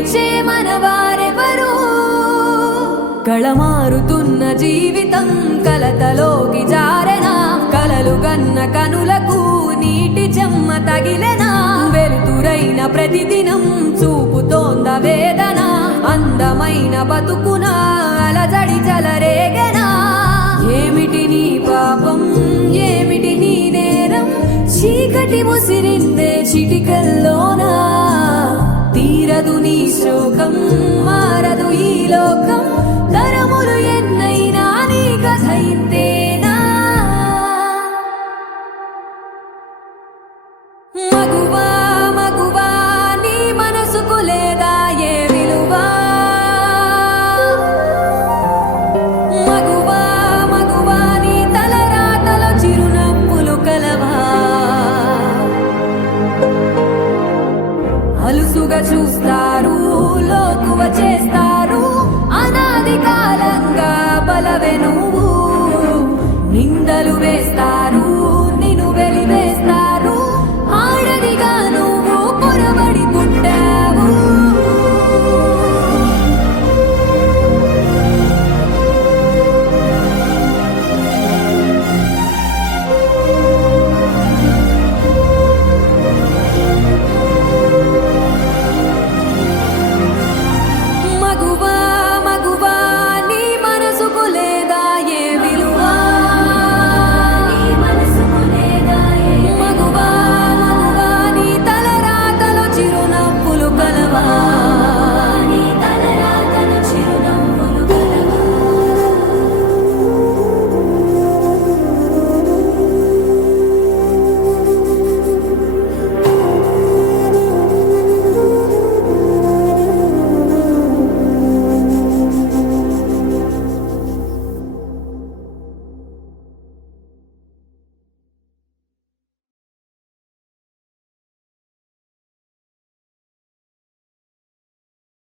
ప్రేమించే మనవారెవరు. కళమారుతున్న జీవితం కలతలోకి జారనా కలలు కన్న కనులకు నీటి చెమ్మ తగిలనా వెలుతురైన ప్రతిదినం చూపుతోంద వేదన అందమైన బతుకున అలజడి చలరేగనా ఏమిటి నీ పాపం ఏమిటి నీ నేరం చీకటి ముసి లోకం తరములు ఎన్నైనా నీ కథ ఇంతేనా? మగువా మగువా నీ మనసుకు లేదా ఏ విలువా? మగువా మగువా నీ తలరాతలో చిరునవ్వులు కలవా? అలుసుగా చూస్తారు